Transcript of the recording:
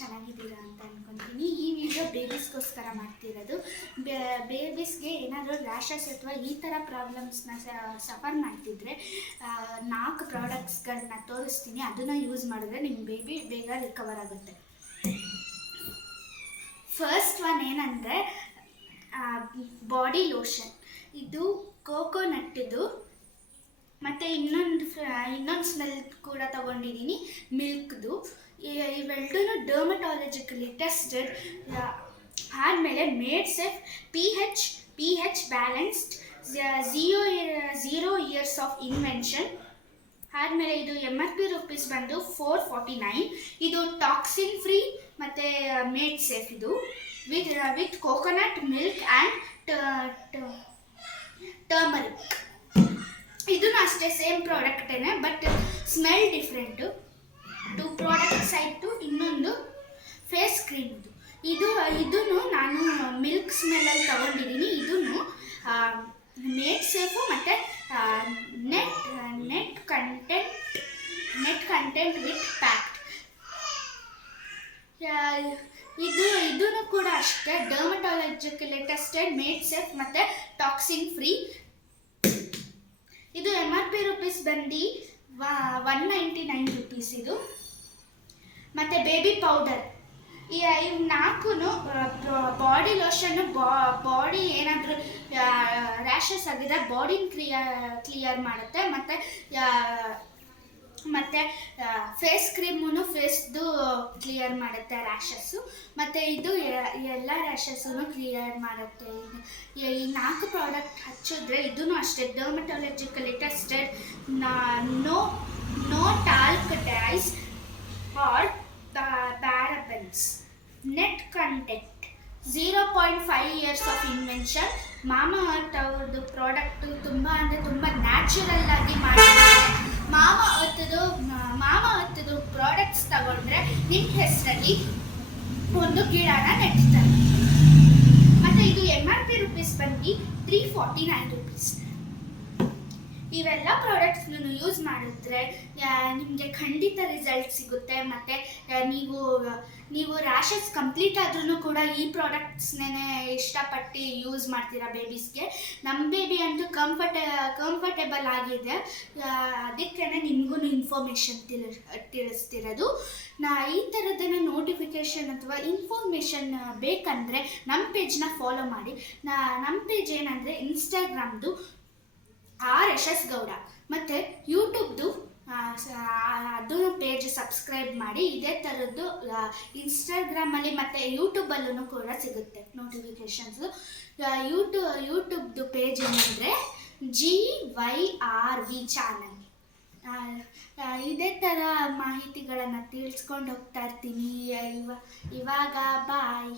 ಚೆನ್ನಾಗಿದ್ದೀರಾ ಅಂತ ಅನ್ಕೊತೀನಿ. ಈ ವಿಡಿಯೋ ಬೇಬೀಸ್ಗೋಸ್ಕರ ಮಾಡ್ತಿರೋದು. ಬೇಬೀಸ್ಗೆ ಏನಾದರೂ ರ್ಯಾಷಸ್ ಅಥವಾ ಈ ಥರ ಪ್ರಾಬ್ಲಮ್ಸ್ನ ಸಫರ್ ಮಾಡ್ತಿದ್ರೆ 4 ಪ್ರಾಡಕ್ಟ್ಸ್ಗಳನ್ನ ತೋರಿಸ್ತೀನಿ. ಅದನ್ನು ಯೂಸ್ ಮಾಡಿದ್ರೆ ನಿಮ್ಮ ಬೇಬಿ ಬೇಗ ರಿಕವರ್ ಆಗುತ್ತೆ. ಫಸ್ಟ್ ಒನ್ ಏನಂದರೆ ಬಾಡಿ ಲೋಷನ್. ಇದು ಕೋಕೋನಟ್ಟಿದು. ಮತ್ತು ಇನ್ನೊಂದು ಸ್ಮೆಲ್ ಕೂಡ ತೊಗೊಂಡಿದ್ದೀನಿ, ಮಿಲ್ಕ್ದು. ಇವೆರಡೂ ಡರ್ಮಟಾಲಜಿಕಲಿ ಟೆಸ್ಟೆಡ್ ಆದಮೇಲೆ made safe P H balanced 0 years of invention. ಆದಮೇಲೆ ಇದು MRP ರೂಪೀಸ್ ಬಂದು 449. ಇದು ಟಾಕ್ಸಿನ್ ಫ್ರೀ ಮತ್ತು ಮೇಡ್ ಸೇಫ್. ಇದು with coconut milk and turmeric. ಇದೂ ಅಷ್ಟೇ ಸೇಮ್ ಪ್ರಾಡಕ್ಟೇನೆ, ಬಟ್ ಸ್ಮೆಲ್ ಡಿಫ್ರೆಂಟು. 2 ಪ್ರಾಡಕ್ಟ್ಸ್ ಆಯಿತು. ಇನ್ನೊಂದು ಫೇಸ್ ಕ್ರೀಮ್. ಇದೂ ನಾನು ಮಿಲ್ಕ್ ಸ್ಮೆಲ್ಲಲ್ಲಿ ತೊಗೊಂಡಿದ್ದೀನಿ. ಇದೂ ಮೇಡ್ ಸೇಫು ಮತ್ತು ನೆಟ್ ಕಂಟೆಂಟ್ ವಿತ್ ಪ್ಯಾಕ್ಟ್. ಇದೂ ಕೂಡ ಅಷ್ಟೇ ಡರ್ಮಟಾಲಜಿಕಲಿ ಟೆಸ್ಟೆಡ್, ಮೇಡ್ ಸೇಫ್ ಮತ್ತು ಟಾಕ್ಸಿನ್ ಫ್ರೀ. ಇದು MRP ರೂಪೀಸ್ ಬಂದು 199 ರೂಪೀಸ್ ಇದು. ಮತ್ತು ಬೇಬಿ ಪೌಡರ್. ಇವು 4 ಬಾಡಿ ಲೋಷನ್ನು ಬಾಡಿ ಏನಾದರೂ ರ್ಯಾಷಸ್ ಆಗಿದ್ರೆ ಬಾಡಿನ ಕ್ಲಿಯರ್ ಮಾಡುತ್ತೆ. ಮತ್ತು ಫೇಸ್ ಕ್ರೀಮೂ ಫೇಸ್ದು ಕ್ಲಿಯರ್ ಮಾಡುತ್ತೆ ರ್ಯಾಷಸ್ಸು. ಮತ್ತು ಇದು ಎಲ್ಲ ರ್ಯಾಷಸ್ಸೂ ಕ್ಲಿಯರ್ ಮಾಡುತ್ತೆ. ಈ 4 ಪ್ರಾಡಕ್ಟ್ ಹಚ್ಚಿದ್ರೆ ಇದೂ ಅಷ್ಟೇ dermatologically tested, no talc dyes or parabens, net content, 0.5 years of invention. Mamaearth ಅವ್ರದ್ದು ಪ್ರಾಡಕ್ಟು ತುಂಬ ನ್ಯಾಚುರಲ್ ಆಗಿ ಮಾಡಿದ್ದಾರೆ. ಮಾಮಾ ಅರ್ಥದ್ದು ಪ್ರಾಡಕ್ಟ್ಸ್ ತಗೊಂಡ್ರೆ ನಿಮ್ಮ ಹೆಸರಲ್ಲಿ ಒಂದು ಗಿಡನ ನೆಡ್ತಾರೆ. ಮತ್ತು ಇದು MRP ರೂಪೀಸ್ ಬಂದು 349 ರೂಪೀಸ್. ಇವೆಲ್ಲ ಪ್ರಾಡಕ್ಟ್ಸ್ನೂ ಯೂಸ್ ಮಾಡಿದ್ರೆ ನಿಮಗೆ ಖಂಡಿತ ರಿಸಲ್ಟ್ ಸಿಗುತ್ತೆ. ಮತ್ತು ನೀವು ರ್ಯಾಷಸ್ ಕಂಪ್ಲೀಟ್ ಆದ್ರೂ ಕೂಡ ಈ ಪ್ರಾಡಕ್ಟ್ಸ್ನೇ ಇಷ್ಟಪಟ್ಟು ಯೂಸ್ ಮಾಡ್ತೀರಾ ಬೇಬೀಸ್ಗೆ. ನಮ್ಮ ಬೇಬಿ ಅಂತೂ ಕಂಫರ್ಟೇಬಲ್ ಆಗಿದೆ. ಅದಕ್ಕೇ ನಿಮಗೂ ಇನ್ಫಾರ್ಮೇಷನ್ ತಿಳಿಸ್ತಿರೋದು. ಈ ಥರದನ್ನು ನೋಟಿಫಿಕೇಷನ್ ಅಥವಾ ಇನ್ಫಾರ್ಮೇಷನ್ ಬೇಕಂದರೆ ನಮ್ಮ ಪೇಜ್ನ ಫಾಲೋ ಮಾಡಿ. ನಮ್ಮ ಪೇಜ್ ಏನಂದರೆ ಇನ್ಸ್ಟಾಗ್ರಾಮ್ದು RSS ಗೌಡ, ಮತ್ತು ಯೂಟ್ಯೂಬ್ದು ಅದು ಪೇಜ್ ಸಬ್ಸ್ಕ್ರೈಬ್ ಮಾಡಿ. ಇದೇ ಥರದ್ದು ಇನ್ಸ್ಟಾಗ್ರಾಮಲ್ಲಿ ಮತ್ತು ಯೂಟ್ಯೂಬಲ್ಲೂ ಕೂಡ ಸಿಗುತ್ತೆ ನೋಟಿಫಿಕೇಷನ್ಸು. ಯೂಟ್ಯೂಬ್ದು ಪೇಜ್ ಏನಂದರೆ GYRV ಚಾನಲ್. ಇದೇ ಥರ ಮಾಹಿತಿಗಳನ್ನು ತಿಳಿಸ್ಕೊಂಡು ಹೋಗ್ತಾ ಇರ್ತೀನಿ. ಇವಾಗ ಬಾಯ್.